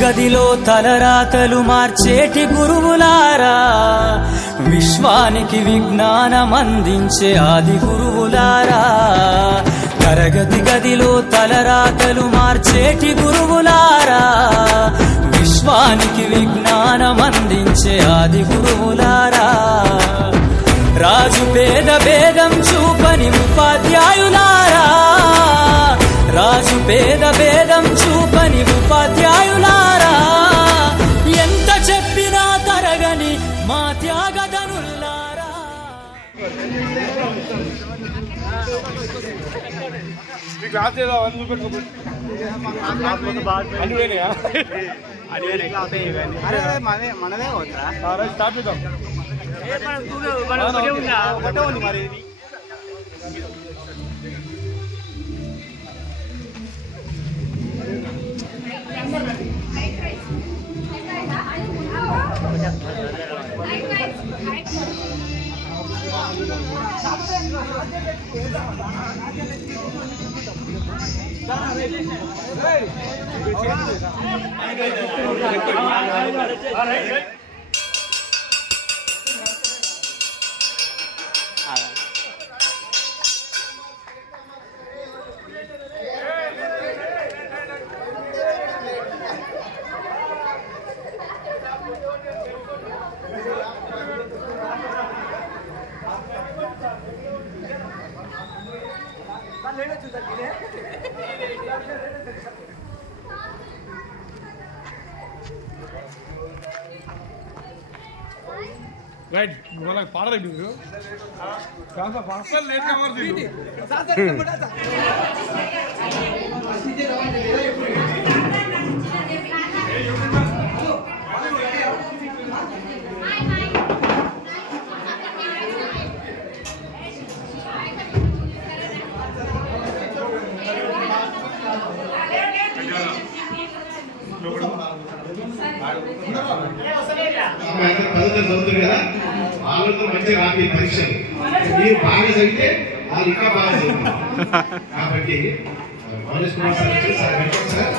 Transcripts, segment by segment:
గదిలో తలరాతలు మార్చేటి గురువులారా, విశ్వానికి విజ్ఞానం అందించే ఆది గురువులారా. తరగతి గదిలో తలరాతలు మార్చేటి గురువులారా, విశ్వానికి విజ్ఞానం అందించే ఆది గురువులారా. రాజు పేద భేదం చూపని ఉపాధ్యాయులారా, రాజు పేద భేదం చూపని ఉపాధ్యాయులారా. ఎంత చెప్పినా తరగని మా త్యాగధనులారా. రైట్ వాళ్ళకి పాడలేదు మీరు కాస్త లేట్ కావాలి. చదువుతుంది కదా, వాళ్ళతో మంచిగా రాపి పరీక్షలు మీరు బాగా చదివితే వాళ్ళు ఇంకా బాగా చదువుతారు. కాబట్టి college Kumar sir welcome sir.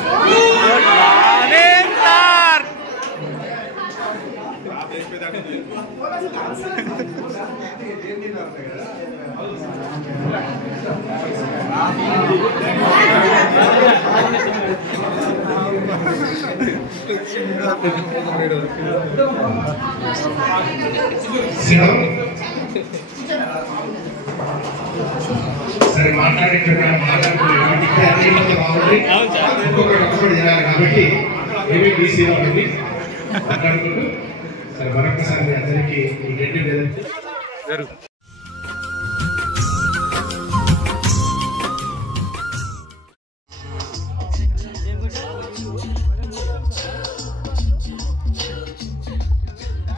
సరే మాట్లాడేటప్పుడు ఒక్కొక్కటి చేయాలి కాబట్టి ఏమీ బీసీ ఉంటుంది మాట్లాడుకుంటూ సరే మరొకసారి అందరికీ ఈ రెండు లేదంటే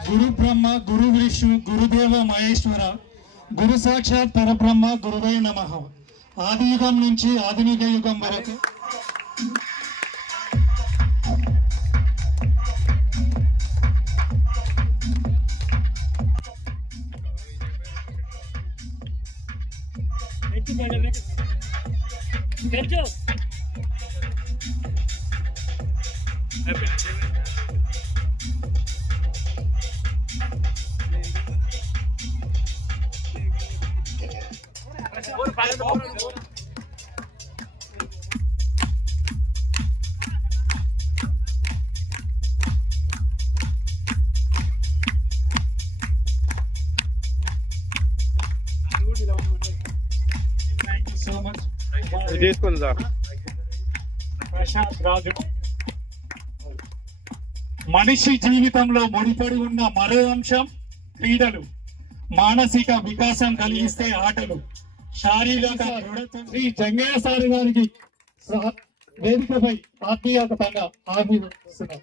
గురు బ్రహ్మ గురు విష్ణు గురుదేవ మహేశ్వర గురు సాక్షాత్ పరబ్రహ్మ గురువే నమః. ఆది యుగం నుంచి ఆధునిక యుగం వరకు మనిషి జీవితంలో ముడిపడి ఉన్న మరో అంశం క్రీడలు. మానసిక వికాసం కలిగిస్తే ఆటలు, శారీరక దృఢత్వం. శ్రీ జంగయ్య సార్ గారికి వేదికపై ఆత్మీయతంగా ఆహ్వానిస్తున్నారు.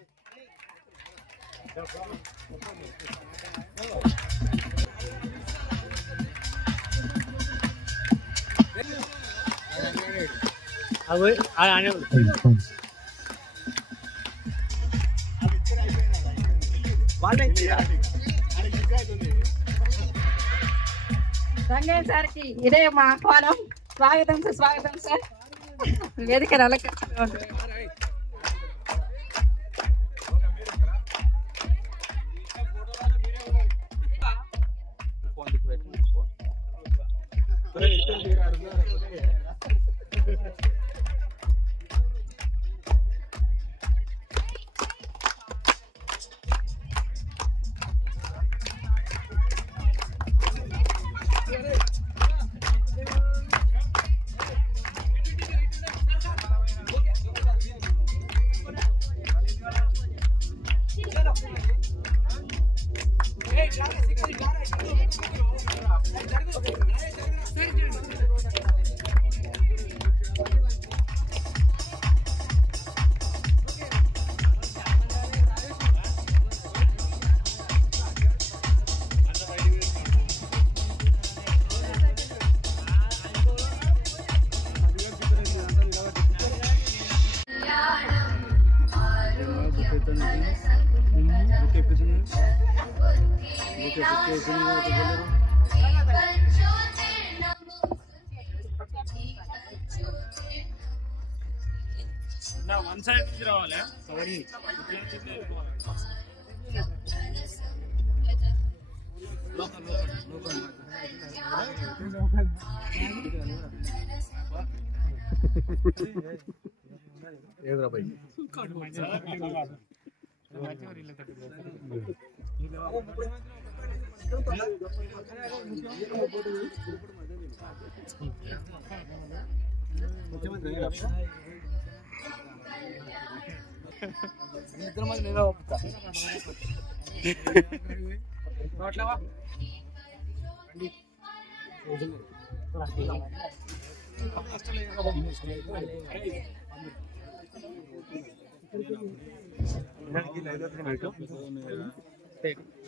రంగయ్య సార్కి ఇదే మా ఆహ్వానం. స్వాగతం సార్, స్వాగతం సార్. వేదిక వన్ సైడ్ నుంచి రావాలి.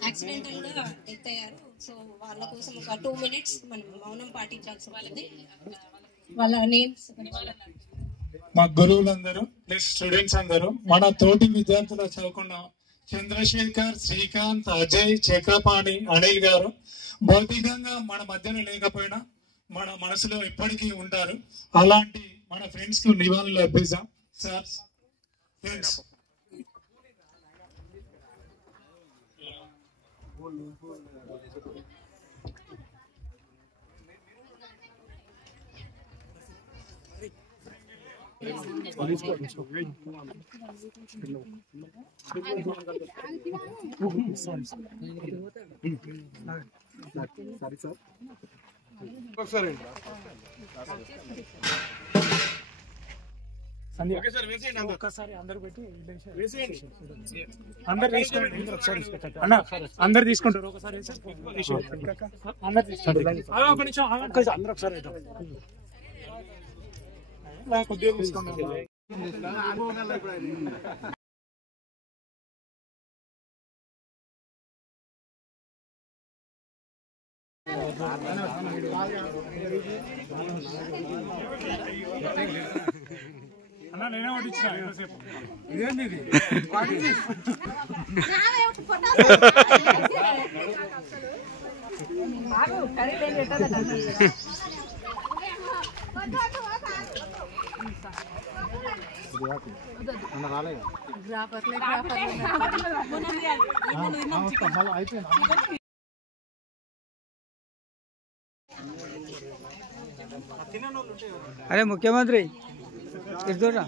యాక్సిడెంటల్ గా డెత్ అయ్యారు. సో వాళ్ళ కోసం ఒక 2 minutes మనం మౌనం పాటించాల్సి వాళ్ళది. వాళ్ళ నేమ్స్ మా గురువులందరూ ప్లస్ స్టూడెంట్స్ అందరూ మన తోటి విద్యార్థులు చదువుకున్న చంద్రశేఖర్, శ్రీకాంత్, అజయ్, చక్రపాణి, అనిల్ గారు భౌతికంగా మన మధ్యలో లేకపోయినా మన మనసులో ఎప్పటికీ ఉంటారు. అలాంటి మన ఫ్రెండ్స్ కు నివాళులు అర్పిస్తాం. సార్ ఫ్రెండ్స్ ఒక్కసారి అందరు పెట్టి అందరు తీసుకోండి. అన్న అందరు తీసుకుంటారు ఒకసారి. అందరు తీసుకుంటారు. ఒక నిమిషం అందరు ఒకసారి కొద్దిగా తీసుకోండి. అన్న నేనే పట్టించిన ఎంతసేపు. ఇదేంటి ఇది? అరే ముఖ్యమంత్రి ఇద్దరురా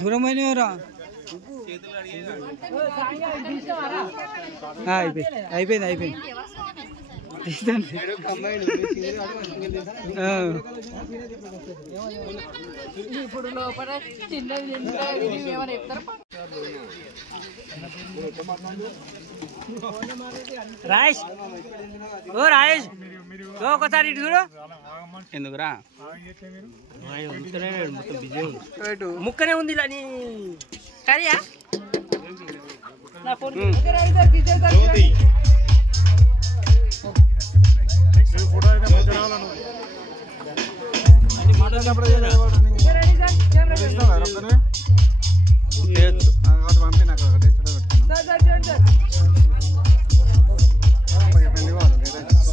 దూరమైనరా అయిపోయింది ఇప్పుడు లోపల చిన్నది ఏమైనా చెప్తారు. రాయేష్ రాయేష్ ఒకసారి ఇటు చూడు. ఎందుకురా ముక్కనే ఉంది అని కరియా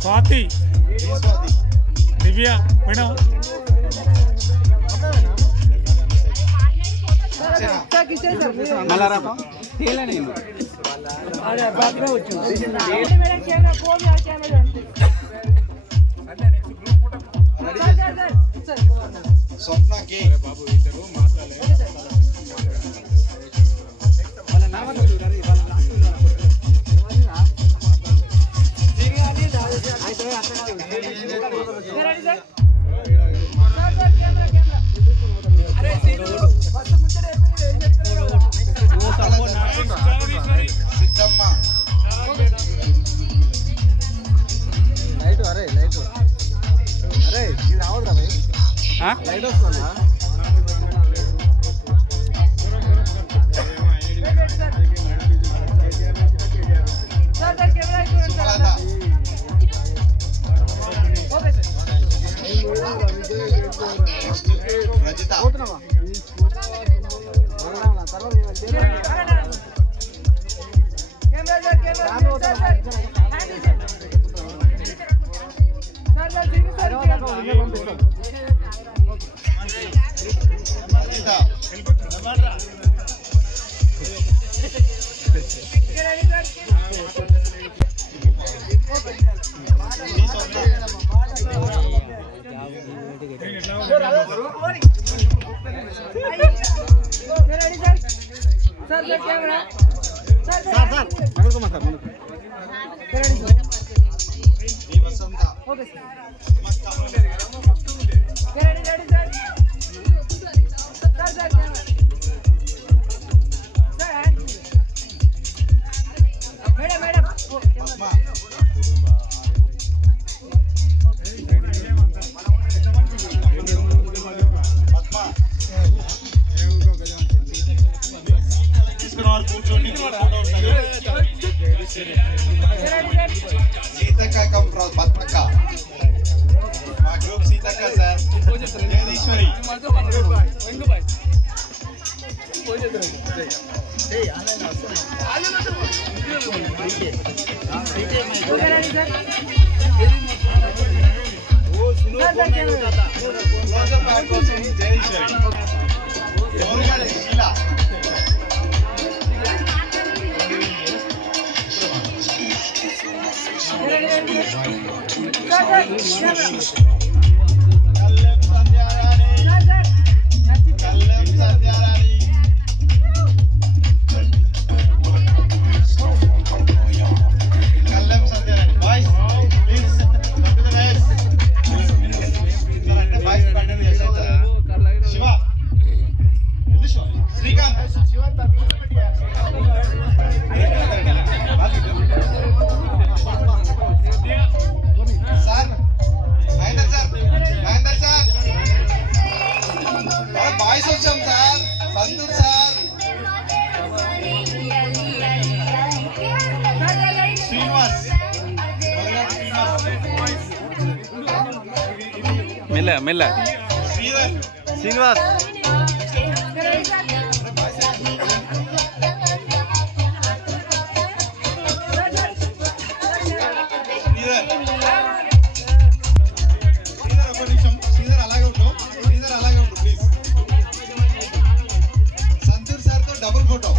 స్వాతి, దివ్య మేడం స్వప్నకి సీతక్క కమ్ ఫ్రమ్ పద్మక్క మా గ్రూప్ సీతక్క సార్ జగదీశ్వరి మెల్ల మెల్ల శ్రీనివాస్ సంతూర్ సార్ తో డబుల్ ఫోటో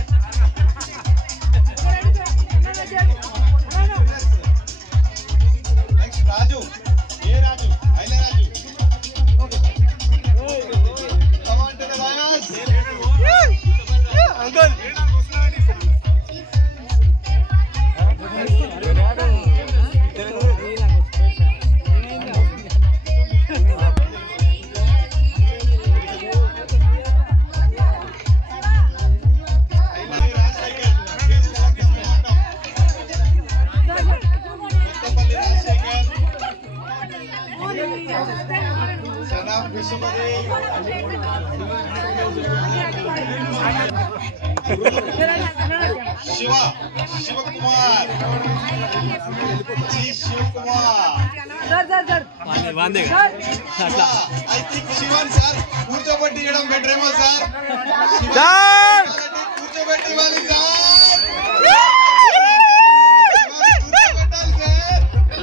నెక్స్ట్ రాజు ఏ రాజు ఐల Raju come on to the boys uncle Shiva Shivakumar ji Shivakumar I think Shivan sir కూర్చోబెట్టి ఇవ్వడం బెటర్ ఏమో సార్ కూర్చోబెట్టి ఇవ్వాలి సార్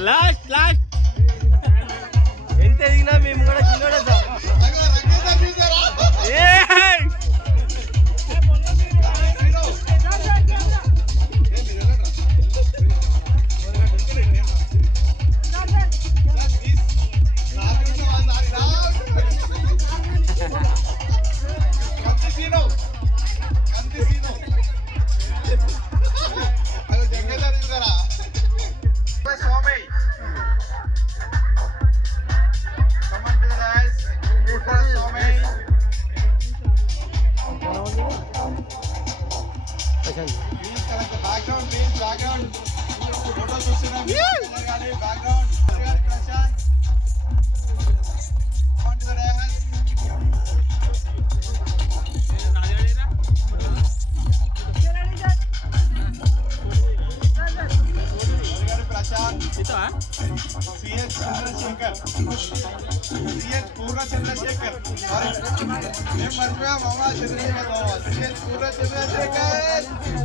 లాస్ట్ లాస్ట్ ఎంత ఎదిగినా మేము కూడా చిన్నోడే sir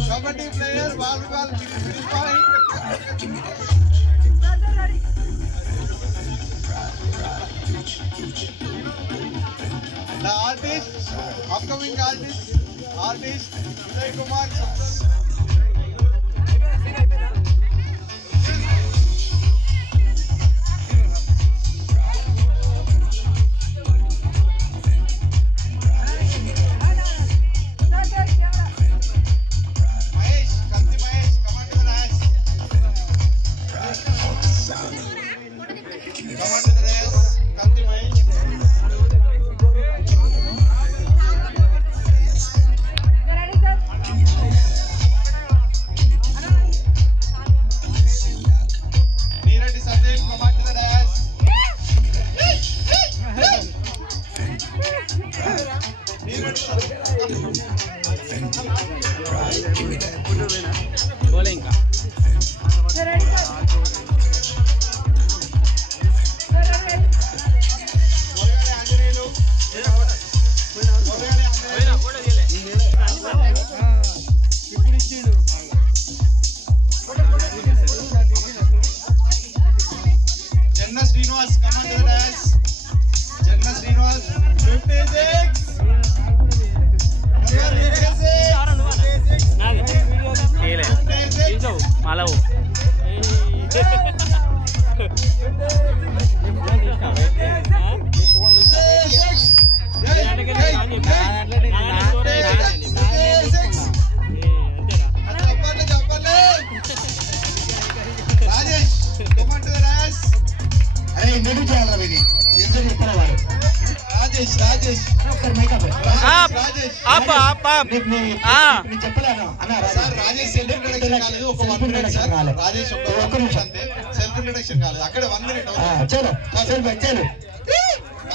kabaddi player volleyball The artist, upcoming artist Uday Kumar.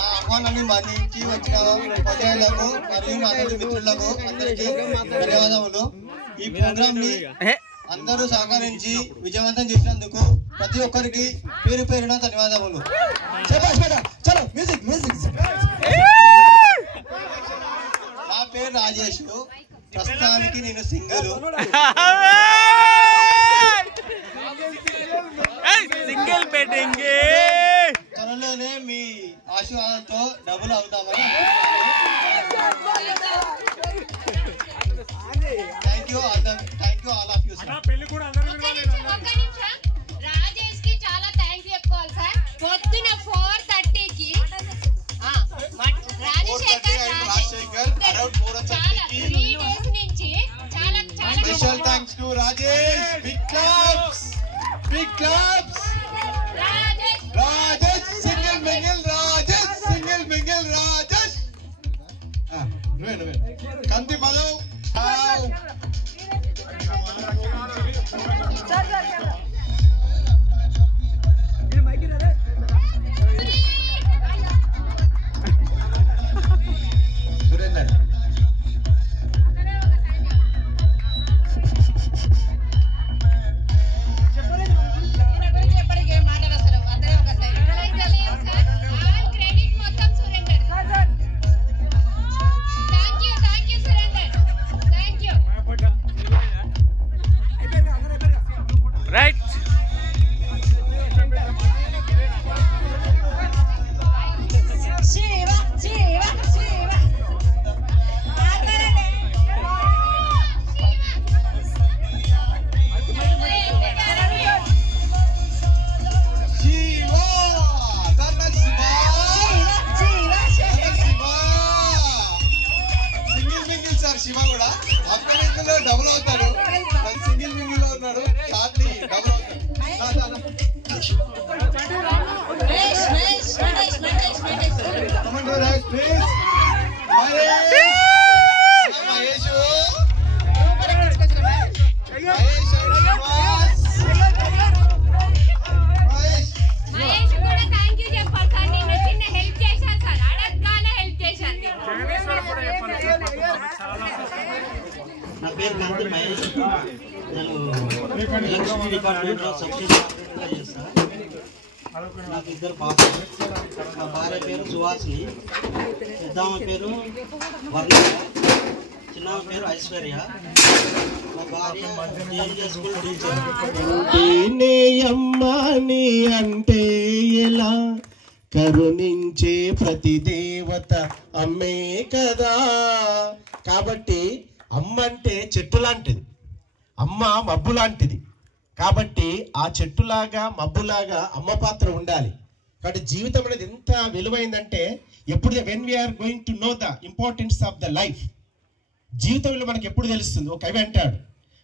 ఆహ్వానాన్ని మన్నించి వచ్చిన ఉపాధ్యాయులకు మరియు నా మిత్రులకు అందరికీ ధన్యవాదములు. ఈ ప్రోగ్రామ్ ని అందరూ సహకరించి విజయవంతం చేసినందుకు ప్రతి ఒక్కరికి పేరు పేరున ధన్యవాదములు. నా పేరు రాజేష్. ప్రస్తుతానికి నేను సింగిల్. త్వరలోనే మీ ఆశీర్వాదంతో డబుల్ అవుతామని. Thank you all of you sir. Rajesh కి చాలా థ్యాంక్స్ చెప్పుకోవాలి సార్. పొద్దున 4:30కి రాజశేఖర్ అరౌండ్ 4:30కి 3 days నుంచి చాలా special thanks to Rajesh. Big claps Rajesh single mingle Rajesh Kandi Madhu Surender Shiva కూడా అక్కడ డబుల్ అవుతాడు. సింగిల్ మింగిల్ లో ఉన్నాడు. షార్ట్లీ డబుల్ అవుతాడు. నా పేరు కాంతి మహేష్. నేను ఎలక్ట్రిసిటీ డిపార్ట్మెంట్లో సబ్సిడీ ఆపరేటర్గా చేస్తాను. నాకు 2 పాపలు. మా భార్య పేరు సుహాసిని, పెద్దమ్మ పేరు వర్ణిక, చిన్న పేరు ఐశ్వర్య, మా భార్య జేఎన్కే స్కూల్ టీచర్. అమ్మని అంటే ఎలా, కరుణించే ప్రతి దేవత అమ్మే కదా. కాబట్టి అమ్మ అంటే చెట్టు లాంటిది, అమ్మ మబ్బు లాంటిది. కాబట్టి ఆ చెట్టులాగా మబ్బులాగా అమ్మ పాత్ర ఉండాలి. కాబట్టి జీవితం అనేది ఎంత విలువైందంటే ఎప్పుడు when we are going to know the importance of the life, జీవితంలో మనకి ఎప్పుడు తెలుస్తుంది. ఒక కవి అంటాడు,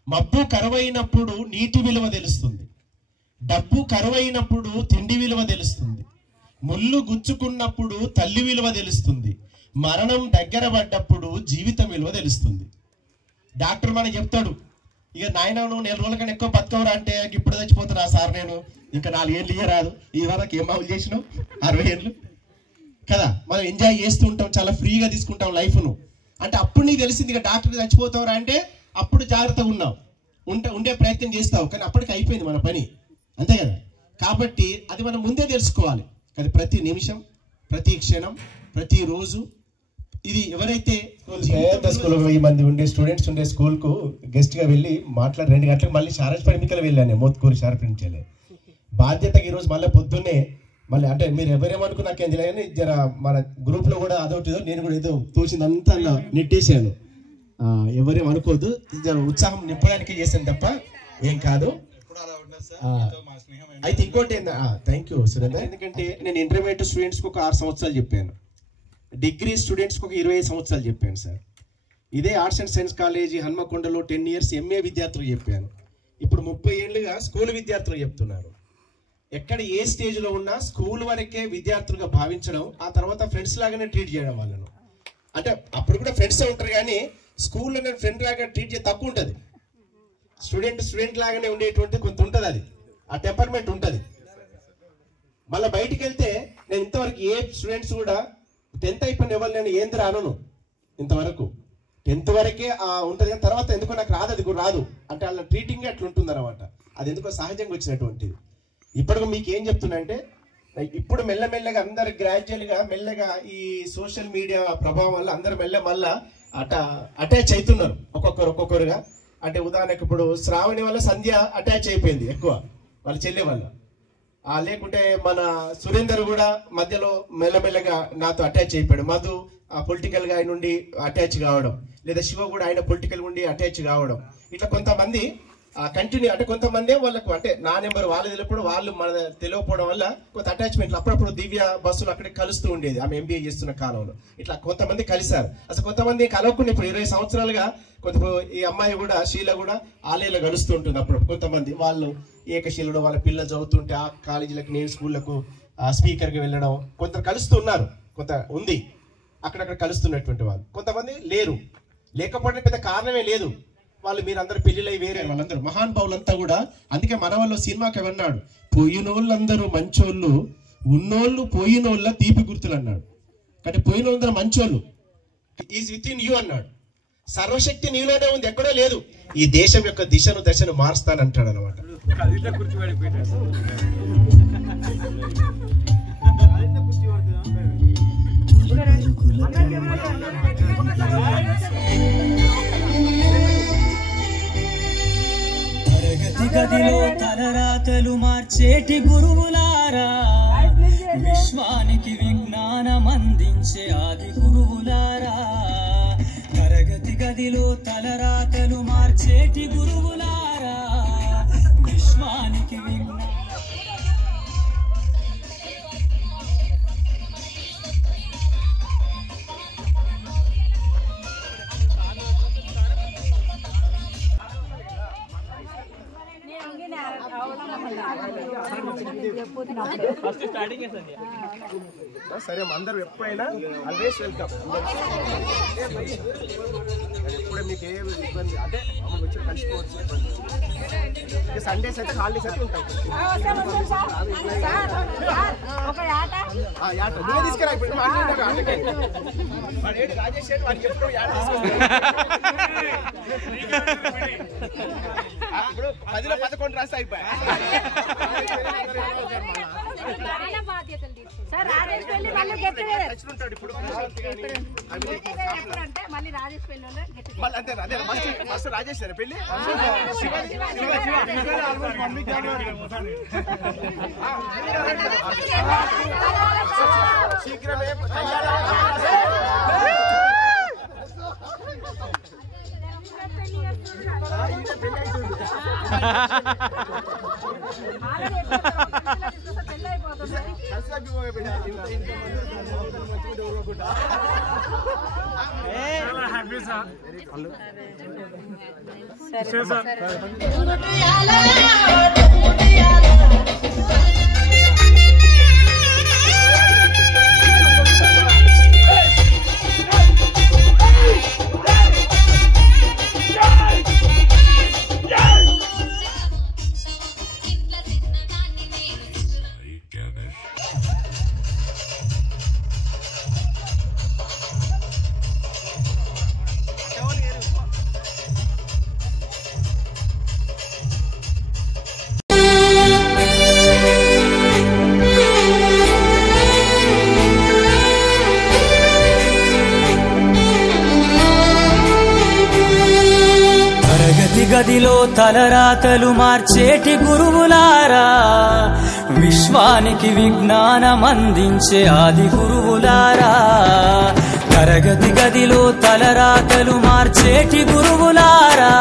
మబ్బు కరువైనప్పుడు నీటి విలువ తెలుస్తుంది, డబ్బు కరువైనప్పుడు తిండి విలువ తెలుస్తుంది, ముళ్ళు గుచ్చుకున్నప్పుడు తల్లి విలువ తెలుస్తుంది, మరణం దగ్గర పడ్డప్పుడు జీవితం విలువ తెలుస్తుంది. డాక్టర్ మనకి చెప్తాడు, ఇక నాయన నువ్వు 4 రోజుల కన్నా ఎక్కువ బతకవరా అంటే ఇప్పుడు చచ్చిపోతున్నా సార్, నేను ఇంకా 4 ఏళ్ళు ఇయ్యరాదు, ఈ వరకు ఏం మామూలు చేసినావు 60 ఏళ్ళు కదా. మనం ఎంజాయ్ చేస్తూ ఉంటాం, చాలా ఫ్రీగా తీసుకుంటాం లైఫ్ను. అంటే అప్పుడు నీకు తెలిసింది ఇక డాక్టర్ చచ్చిపోతావురా అంటే అప్పుడు జాగ్రత్తగా ఉన్నావు, ఉండే ప్రయత్నం చేస్తావు, కానీ అప్పటికి అయిపోయింది మన పని, అంతే కదా. కాబట్టి అది మనం ముందే తెలుసుకోవాలి. కానీ ప్రతి నిమిషం, ప్రతి క్షణం, ప్రతిరోజు ఇది ఎవరైతే స్కూల్లో 1000 మంది ఉండే స్టూడెంట్స్ ఉండే స్కూల్కు గెస్ట్గా వెళ్ళి మాట్లాడి 2 గంటలకు మళ్ళీ శారజపరిమికలు వెళ్ళాను, మోత్కూరు శారపించాలి. బాధ్యతగా ఈరోజు మళ్ళీ పొద్దున్నే మళ్ళీ అంటే మీరు ఎవరేమనుకో నాకేం తెలియదు కానీ జర మన గ్రూప్లో కూడా అదొకటి నేను కూడా ఏదో తోచిందంతా నెట్టేసాను, ఎవరేమనుకోవద్దు, ఉత్సాహం నింపడానికి చేశాను తప్ప ఏం కాదు. అయితే ఇంకోటి థ్యాంక్ యూ సురేంద్ర, ఎందుకంటే నేను ఇంటర్మీడియట్ స్టూడెంట్స్కి ఒక 6 సంవత్సరాలు చెప్పాను, డిగ్రీ స్టూడెంట్స్కి ఒక 25 సంవత్సరాలు చెప్పాను సార్. ఇదే ఆర్ట్స్ అండ్ సైన్స్ కాలేజీ హన్మకొండలో 10 years ఎంఏ విద్యార్థులు చెప్పాను. ఇప్పుడు 30 ఏళ్ళుగా స్కూల్ విద్యార్థులు చెప్తున్నారు. ఎక్కడ ఏ స్టేజ్లో ఉన్నా స్కూల్ వరకే విద్యార్థులుగా భావించడం, ఆ తర్వాత ఫ్రెండ్స్ లాగానే ట్రీట్ చేయడం వాళ్ళను. అంటే అప్పుడు కూడా ఫ్రెండ్స్ ఉంటారు కానీ స్కూల్లో నేను ఫ్రెండ్ లాగా ట్రీట్ చేయ తక్కువ ఉంటుంది. స్టూడెంట్ లాగానే ఉండేటువంటి కొంత ఉంటుంది, అది ఆ టెంపర్మెంట్ ఉంటుంది. మళ్ళీ బయటికి వెళ్తే నేను ఇంతవరకు ఏ స్టూడెంట్స్ కూడా 10th అయిపోయిన ఎవరు నేను ఏంది రాను ఇంతవరకు 10th వరకే ఉంటుంది, కానీ తర్వాత ఎందుకో నాకు రాదు, అది కూడా రాదు అంటే వాళ్ళ ట్రీటింగ్ అట్లా ఉంటుంది అనమాట. అది ఎందుకో సహజంగా వచ్చినటువంటిది. ఇప్పటికి మీకు ఏం చెప్తున్నా అంటే ఇప్పుడు మెల్లమెల్లగా అందరు గ్రాడ్యువల్గా మెల్లగా ఈ సోషల్ మీడియా ప్రభావం వల్ల అందరు మళ్ళా అటాచ్ అవుతున్నారు ఒక్కొక్కరుగా. అంటే ఉదాహరణకు ఇప్పుడు శ్రావణి వల్ల సంధ్య అటాచ్ అయిపోయింది ఎక్కువ వాళ్ళ చెల్లె వల్ల, లేకుంటే మన సురేందర్ కూడా మధ్యలో మెల్లమెల్లగా నాతో అటాచ్ అయిపోయాడు, మధు పొలిటికల్గా ఆయన నుండి అటాచ్ కావడం, లేదా శివ కూడా ఆయన పొలిటికల్ ఉండి అటాచ్ కావడం. ఇట్లా కొంతమంది కంటిన్యూ అంటే కొంతమంది వాళ్ళకు అంటే నా నెంబర్ వాళ్ళు తెలియప్పుడు వాళ్ళు మన తెలియకపోవడం వల్ల కొంత అటాచ్మెంట్లు. అప్పుడప్పుడు దివ్య బస్సులు అక్కడికి కలుస్తూ ఉండేది ఆమె ఎంబీఏ చేస్తున్న కాలంలో. ఇట్లా కొంతమంది కలిశారు, అసలు కొంతమంది కలవకుండా ఇప్పుడు 20 సంవత్సరాలుగా కొంత ఈ అమ్మాయి కూడా శీల కూడా ఆలయంలో కలుస్తూ ఉంటుంది. అప్పుడు కొంతమంది వాళ్ళు ఏకశీలుడు వాళ్ళ పిల్లలు చదువుతుంటే ఆ కాలేజీలకు నేను స్కూళ్ళకు స్పీకర్గా వెళ్ళడం, కొంత కలుస్తున్నారు, కొంత ఉంది అక్కడక్కడ కలుస్తున్నటువంటి వాళ్ళు. కొంతమంది లేరు, లేకపోవడం పెద్ద కారణమే లేదు, వాళ్ళు మీరందరూ పెళ్లిళ్ళై వేరే వాళ్ళందరూ మహానుభావులంతా కూడా. అందుకే మన వాళ్ళు సినిమాకి అన్నాడు, పోయినోళ్ళందరూ మంచోళ్ళు, ఉన్నోళ్ళు పోయినోళ్ళ తీపి గుర్తులు అన్నాడు. అంటే పోయినోళ్ళందరూ మంచోళ్ళు, ఈజ్ విత్ ఇన్ యూ అన్నాడు. సర్వశక్తి నీలోనే ఉంది, ఎక్కడో లేదు. ఈ దేశం యొక్క దశను మారుస్తానంటాడు అనమాట. తరగతి గదిలో తలరాతలు మార్చేటి గురువులారా, విశ్వానికి విజ్ఞానం అందించే ఆది గురువులారా. తరగతి గదిలో తలరాతలు మార్చేటి గురువులారా, విశ్వానికి విజ్ఞానం. సరే అందరూ ఎప్పుడైనా ఆల్వేస్ వెల్కమ్. ఎప్పుడే మీకు ఏ ఇబ్బంది అంటే వచ్చి కలిసిపోవచ్చు. సండేస్ అయితే హాలిడేస్ అయితే ఉంటాయి. తీసుకురా ఇప్పుడు రాజేష్ వాడికి ఎప్పుడు ఇప్పుడు 10లో 11 రాస్తే అయిపోయాయి. బాధ్యతలు తీసుకుంటాం. సార్ రాజేష్ పెళ్లి మళ్ళీ గెట్ టుగెదర్ ఎప్పుడంటే మళ్ళీ రాజేష్ పెళ్లి అంతేనా? అదే ఫస్ట్ రాజేష్ పెళ్లి శీఘ్రమే గదిలో తలరాతలు మార్చేటి గురువులారా, విశ్వానికి విజ్ఞానం అందించే ఆది గురువులారా. తరగతి గదిలో తలరాతలు మార్చేటి గురువులారా,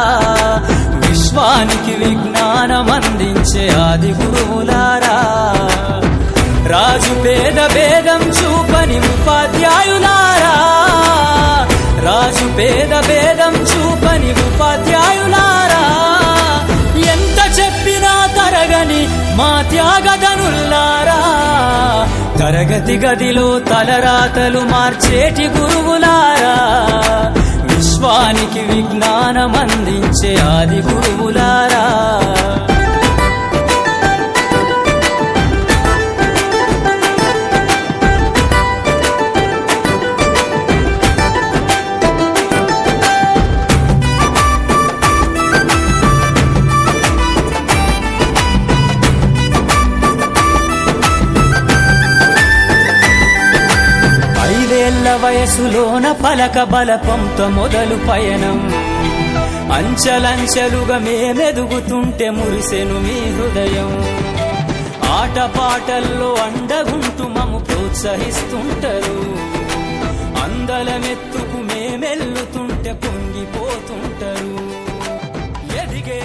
విశ్వానికి విజ్ఞానం అందించే ఆది గురువులారా. రాజు పేద భేదం చూపని ఉపాధ్యాయులారా, రాజు పేద భేదం చూపని ఉపాధ్యాయులారా. ఎంత చెప్పినా తరగని మా త్యాగధనుల్లారా, తరగతి గదిలో తలరాతలు మార్చేటి గురువులారా, విశ్వానికి విజ్ఞానం అందించే ఆది గురువులారా. వయసులోన పలక బలపంతో మొదలు పయనం, అంచలంచెలుగా మేమెదుగుతుంటే మురిసెను మీ హృదయం. ఆటపాటల్లో అండగుంటూ మము ప్రోత్సహిస్తుంటారు, అందలమెత్తుకు మేమెల్లుతుంటే పొంగిపోతుంటారు. ఎదిగే